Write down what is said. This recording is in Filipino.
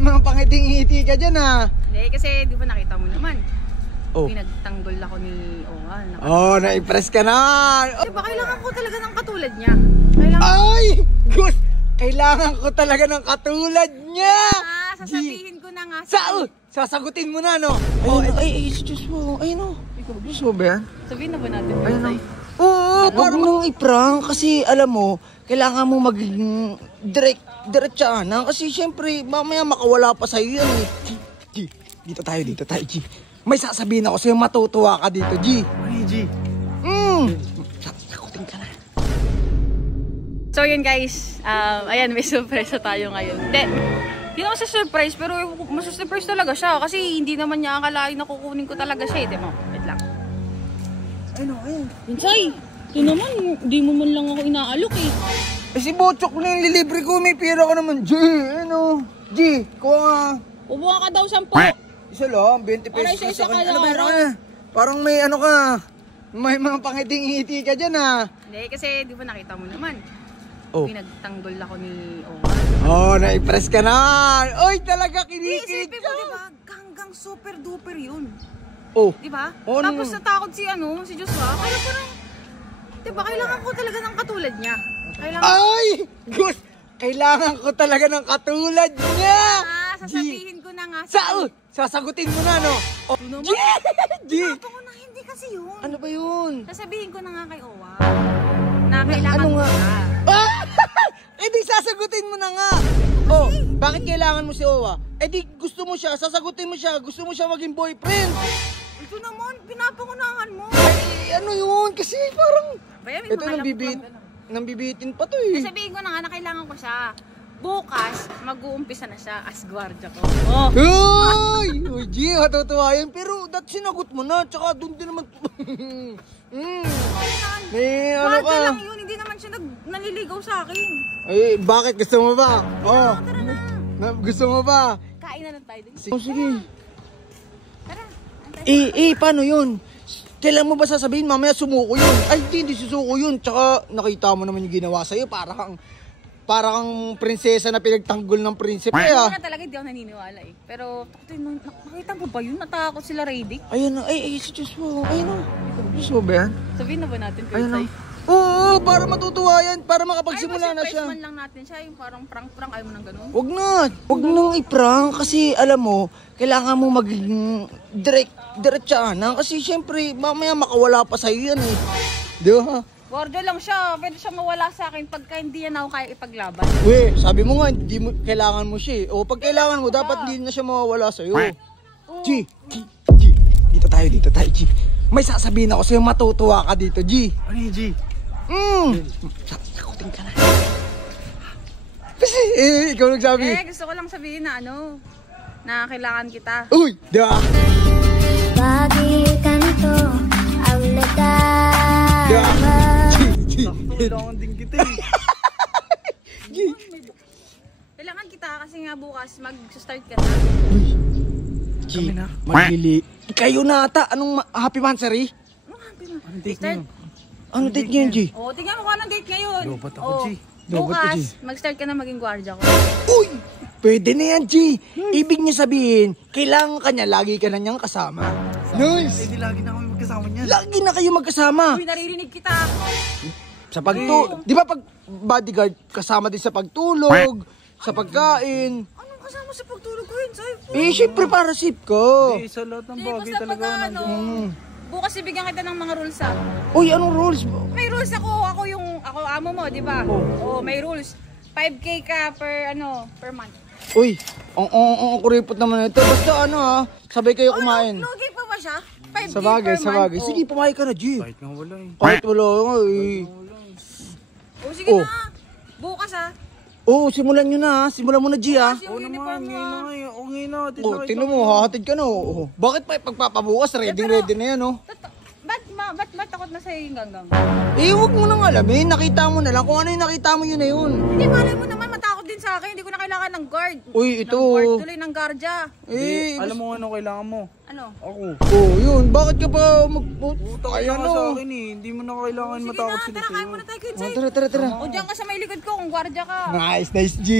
May mga pangiting-ngiti ka dyan ha. Hindi, kasi di ba nakita mo naman. Oh. Pinagtanggol ako ni Owa. Oh, na-impress ka na. Di ba kailangan ko talaga ng katulad niya? Ay! Good! Kailangan ko talaga ng katulad niya! Sasabihin ko na nga. Sasagutin mo na, no? Ay, excuse mo. Ay, no. Gusto mo ba yan? Sabihin na ba natin? Ay, no. Oo, parang nang i-prank. Kasi, alam mo, kailangan mo maging diretsyahan. Kasi, syempre, mamaya makawala pa sa'yo yan, eh. G, dito tayo, G. May sasabihin ako sa'yo, matutuwa ka dito, G. Ay, G. Sakutin ka na. So yun guys, ayan may surprise tayo ngayon. Hindi naman sa surprise, pero masusurprise talaga siya. Kasi hindi naman niya akalain na kukunin ko talaga siya. Di mo, wait lang. Ano, ayun. Pinsay, ito naman, hindi mo man lang ako inaalok eh. Eh si Bochok na yung lilibre ko, may pera ko naman, G. Ano? G, kuha nga. Ubuha ka daw 10. Isa lang, 20 pesos Aray, sa ka kanya. lang, Ano meron ka? Parang may ano ka. May mga pangiting-ngiti ka dyan ha. Hindi, kasi di ba nakita mo naman. Oh. Pinagtanggol ako ni Owa. Oh, na-impress ka na. Oy, talaga kinikilig Isipin mo, di ba? Hanggang super duper yun. Oh. Di ba? Oh, Tapos natakot si Joshua. Kaya parang, di ba, kailangan ko talaga ng katulad niya. Ay! Good! Kailangan ko talaga ng katulad niya! Sasabihin ko na nga. Sasagutin mo na, no? Oh, G! G! Ako na, hindi kasi yun. Ano ba yun? Sasabihin ko na nga kay Owa. Na kailangan mo siya. Eh di sasagutin mo na nga! Oh, bakit kailangan mo si Owa? Eh di gusto mo siya, sasagutin mo siya, gusto mo siya maging boyfriend. Ito naman, pinapangunahan mo. Ay, ano yun? Kasi parang... Baya, ito nambibitin pa to eh. Sasabihin ko na nga na kailangan ko siya. Bukas, mag-uumpisa na siya as gwardiya ko. Uy! Uy, G, matutuwa yun. Pero sinagot mo na, tsaka doon din naman... May ano ka? Gwardiya lang yun, hindi naman siya naliligaw sa akin. Ay, bakit? Gusto mo ba? Oh. Tara na. Gusto mo ba? Kain na lang tayo din. Oh, sige. Tara. Paano yun? Kailan mo ba sasabihin? Mamaya sumuko yun. Ay, hindi susuko yun. Tsaka nakita mo naman yung ginawa sa'yo. Parang prinsesa na pinagtanggol ng prinsipe ah. Una talaga hindi ako naniniwala eh. Pero nakita mo ba yun? Natakot sila Radic. Ayun na. Ay, si Joshua. Ayun na. Joshua ba yan? Sabihin na ba natin kay Ayun na. Sai? Oo, para matutuwa yan. Para makapagsimula na siya. Ay, man lang natin siya. Yung parang prank-prank. Ayaw mo nang ganun. Wag na. Wag nang i-prank. Kasi alam mo, kailangan mo maging diretsyahan. Kasi syempre, mamaya makawala pa sa'yo yan eh. Di ba? Gordo lang siya. Pwede siya mawala sa akin pagka hindi yan ako kaya ipaglaban. We, sabi mo nga, hindi mo, kailangan mo siya eh. O pag kailangan mo, dapat hindi na siya mawawala sa'yo. G. Dito tayo, G. May sasabihin ako sa'yo, matutuwa ka dito, G. Ano yung G? Sakutin ka na. Kasi, ikaw nagsabi. Gusto ko lang sabihin na na kailangan kita. Uy, da. Bakit ganito ang nagdama? Kailangan din kita eh. Kailangan kita kasi nga bukas mag-start ka na. G, maglili. Kayo na ata. Anong happy monthsary? Anong happy mo? Anong date Start. niyo? Ano date niyo, G? Tingnan mo kung anong date ngayon. Lobat ako, G. Bukas, mag-start ka na maging gwardiya ko. Uy! Pwede na yan, G. Ibig niya sabihin, kailangan ka niya, lagi ka na niyang kasama. Nice! Hindi lagi na kami magkasama niyan. Lagi na kayo magkasama. Uy, naririnig kita. Sa di ba pag bodyguard, kasama din sa pagtulog, sa pagkain. Anong kasama sa pagtulog ko yun, Sai? Syempre para safe ka. Hindi, sa lahat ng bagay Basta talaga. pagka bukas ibigyan kita ng mga rules ah. Uy, anong rules? May rules ako amo mo, di ba? May rules. 5K ka per month. Uy, ang kuripot naman ito. Basta sabay kayo kumain. Lugi pa ba siya? 5K Sa bagay, per sa bagay. month. Sige, pumayag ka na, G. Kahit nga wala eh. Kahit wala nga eh. Sige na. Bukas Simulan nyo na. Simulan mo na, G ha. Yung uniform mo. Ngayon na. Tingnan mo, hahatid ka na. Bakit pa pagpapabukas? Ready na yan, Ba't takot na sa'yo yung ganggang? Huwag mo nang alamin. Nakita mo na lang. Kung ano yung nakita mo, yun na yun. Hindi, malay mo naman matakot din sa akin. Hindi ko na kailangan ng guard. Uy, ito. Ng guard, tuloy ng guardia. Alam mo ano kailangan mo? Ano? Ako. Yun. Bakit ka pa Kaya sa akin eh. Hindi mo na kailangan matakot sila Tara, kain sa'yo. muna tayo, Kinsay. Tara. O, diyan ka sa may likod ko kung guardia ka. Nice, G.